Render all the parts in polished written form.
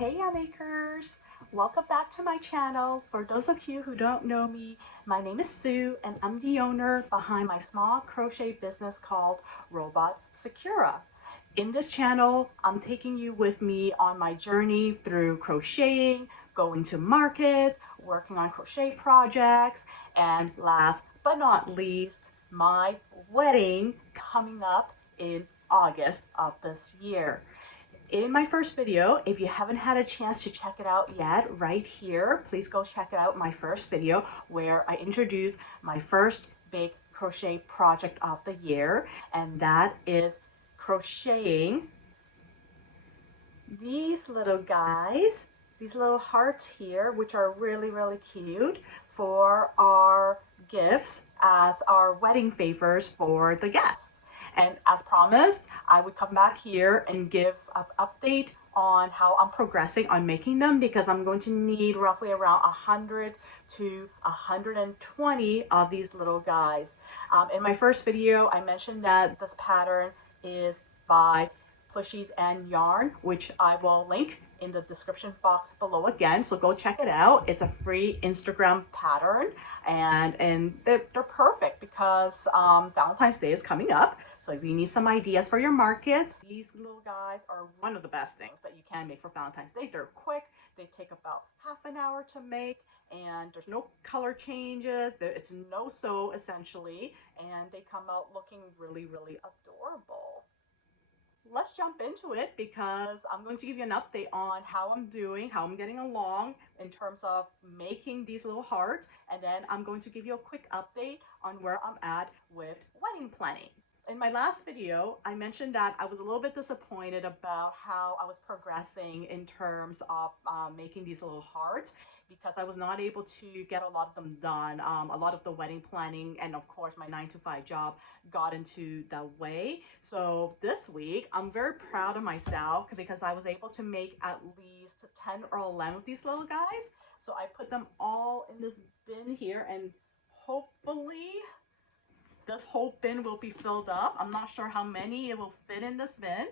Heya makers! Welcome back to my channel. For those of you who don't know me, my name is Sue and I'm the owner behind my small crochet business called RobotSakura. In this channel, I'm taking you with me on my journey through crocheting, going to markets, working on crochet projects, and last but not least, my wedding coming up in August of this year. In my first video, if you haven't had a chance to check it out yet, right here, please go check out my first video where I introduce my first big crochet project of the year, and that is crocheting these little guys, these little hearts here, which are really cute for our gifts as our wedding favors for the guests. And as promised, I would come back here and give an update on how I'm progressing on making them, because I'm going to need roughly around 100 to 120 of these little guys. In my first video, I mentioned that this pattern is by Plushies and Yarn, which I will link in the description box below again, so go check it out. It's a free Instagram pattern, and they're perfect because Valentine's Day is coming up. So if you need some ideas for your markets, these little guys are one of the best things that you can make for Valentine's Day. They're quick, they take about half an hour to make, and there's no color changes, it's no sew essentially, and they come out looking really adorable. Let's jump into it, because I'm going to give you an update on how I'm doing, how I'm getting along in terms of making these little hearts, and then I'm going to give you a quick update on where I'm at with wedding planning. In my last video, I mentioned that I was a little bit disappointed about how I was progressing in terms of making these little hearts, because I was not able to get a lot of them done. A lot of the wedding planning and of course my 9-to-5 job got into the way. So this week I'm very proud of myself because I was able to make at least 10 or 11 of these little guys. So I put them all in this bin here, and hopefully this whole bin will be filled up. I'm not sure how many it will fit in this bin,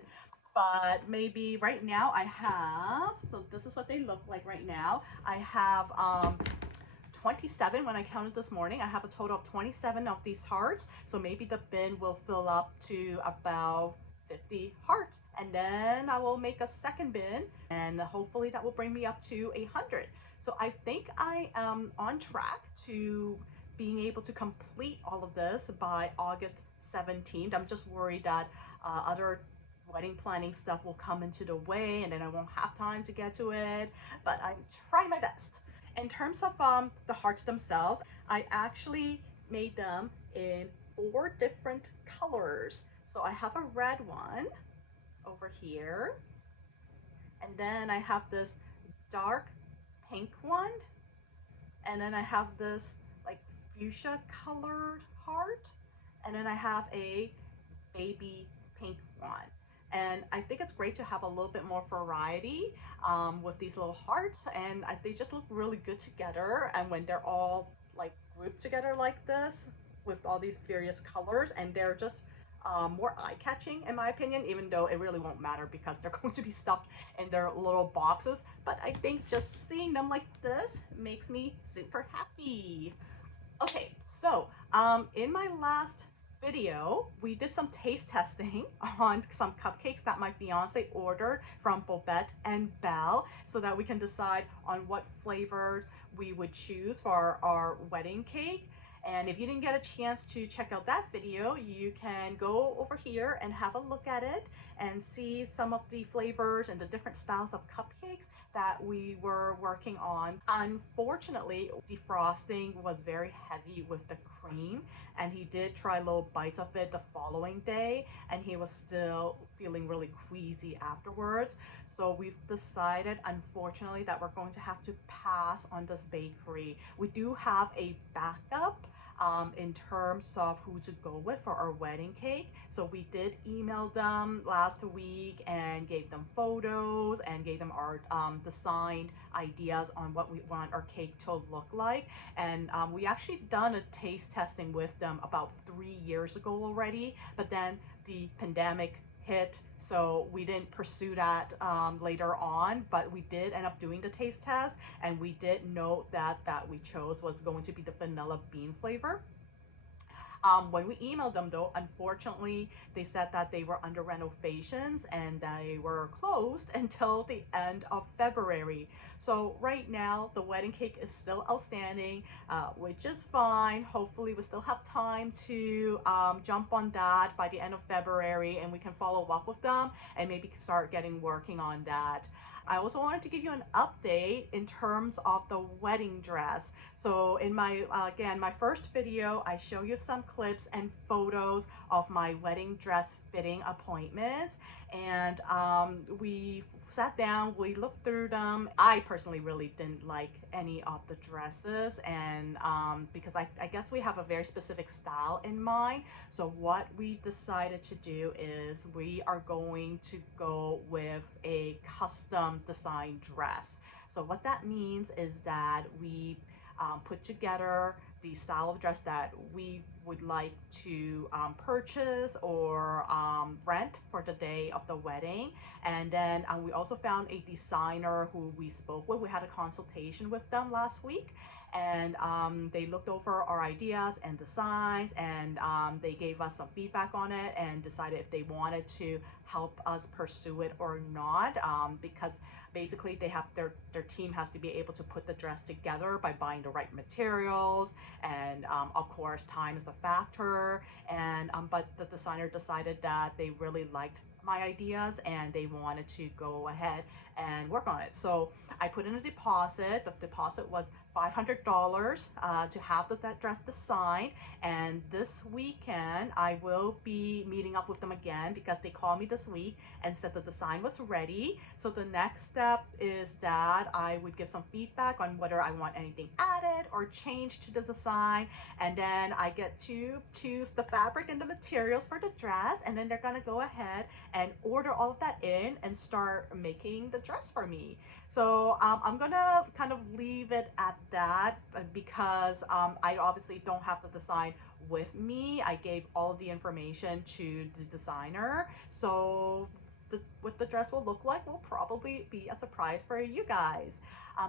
but maybe right now I have, so this is what they look like right now. I have 27 when I counted this morning. I have a total of 27 of these hearts. So maybe the bin will fill up to about 50 hearts. And then I will make a second bin, and hopefully that will bring me up to 100. So I think I am on track to being able to complete all of this by August 17th. I'm just worried that other wedding planning stuff will come into the way, and then I won't have time to get to it, but I'm trying my best. In terms of the hearts themselves, I actually made them in 4 different colors. So I have a red one over here, and then I have this dark pink one, and then I have this like fuchsia colored heart, and then I have a baby pink one. And I think it's great to have a little bit more variety with these little hearts, and they just look really good together. And when they're all like grouped together like this with all these various colors, and they're just more eye-catching in my opinion, even though it really won't matter because they're going to be stuffed in their little boxes. But I think just seeing them like this makes me super happy. Okay, so in my last video, we did some taste testing on some cupcakes that my fiance ordered from Bobbette and Belle, so that we can decide on what flavors we would choose for our wedding cake. And if you didn't get a chance to check out that video, you can go over here and have a look at it and see some of the flavors and the different styles of cupcakes that we were working on. Unfortunately, the frosting was very heavy with the cream, and he did try little bites of it the following day, and he was still feeling really queasy afterwards. So we've decided, unfortunately, that we're going to have to pass on this bakery. We do have a backup in terms of who to go with for our wedding cake. So we did email them last week and gave them photos and gave them our designed ideas on what we want our cake to look like. And we actually done a taste testing with them about 3 years ago already, but then the pandemic hit, so we didn't pursue that later on, but we did end up doing the taste test, and we did note that we chose was going to be the vanilla bean flavor. When we emailed them though, unfortunately, they said that they were under renovations and they were closed until the end of February. So right now, the wedding cake is still outstanding, which is fine. Hopefully we still have time to jump on that by the end of February, and we can follow up with them and maybe start working on that. I also wanted to give you an update in terms of the wedding dress. So in my, again, my first video, I show you some clips and photos of my wedding dress fitting appointment. And we sat down, we looked through them. I personally really didn't like any of the dresses, and because I guess we have a very specific style in mind. So what we decided to do is we are going to go with a custom design dress. So what that means is that we put together the style of dress that we would like to purchase or rent for the day of the wedding. And then we also found a designer who we spoke with. We had a consultation with them last week, and they looked over our ideas and designs, and they gave us some feedback on it and decided if they wanted to help us pursue it or not, because basically they have their team has to be able to put the dress together by buying the right materials, and of course time is a factor, and but the designer decided that they really liked my ideas and they wanted to go ahead and work on it. So I put in a deposit. The deposit was $500 to have that dress designed, and this weekend I will be meeting up with them again because they called me this week and said the design was ready. So the next step is that I would give some feedback on whether I want anything added or changed to the design, and then I get to choose the fabric and the materials for the dress, and then they're gonna go ahead and order all of that in and start making the dress for me. So I'm gonna kind of leave it at that because I obviously don't have the design with me. I gave all of the information to the designer. So what the dress will look like will probably be a surprise for you guys.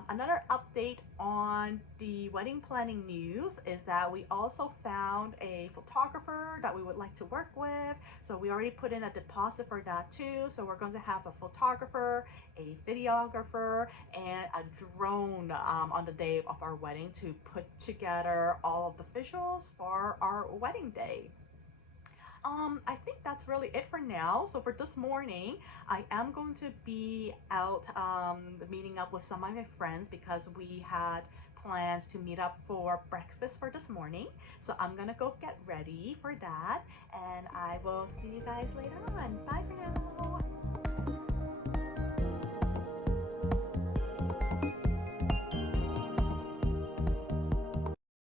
Another update on the wedding planning news is that we also found a photographer that we would like to work with. So we already put in a deposit for that too. So we're going to have a photographer, a videographer, and a drone on the day of our wedding to put together all of the visuals for our wedding day. I think that's really it for now. So for this morning, I am going to be out meeting up with some of my friends because we had plans to meet up for breakfast for this morning. So I'm gonna go get ready for that, and I will see you guys later on. Bye for now.